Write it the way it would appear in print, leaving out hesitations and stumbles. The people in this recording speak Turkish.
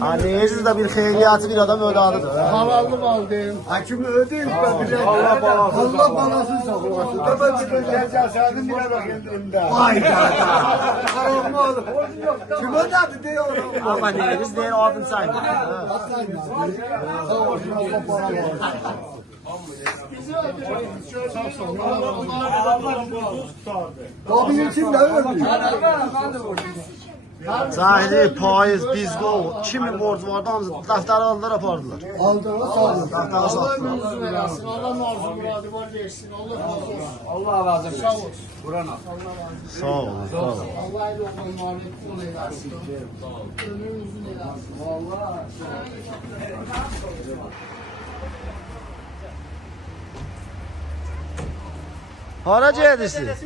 Anneniz de bir hayriyatı bir adam ödadıdır. Halallı mal deyim. Hakimi ödeyim ben bile. Allah balasını saklasın. Tabii ki ben cəsədin bile bak elimde. Hayda. Haram oğlum. Kim ödedi diyor. Ama neyiniz değil adın sayın. Tabii için de öldü. Zahiri, payız, bizgo, kimin borcu vardı hamısı dəftəri aldılar apardılar. Aldığına sağlık. Dəftəri sattılar. Allah versin, Allah arzu muradı var versin, Allah razı olsun. Allah razı olsun. Sağ olsun. Buran'a. Sağ olun, sağ olun. Allah ile olan muhabbet kul eylesin. Ömür uzun eylesin. Vallahi. Hara gedirsiniz?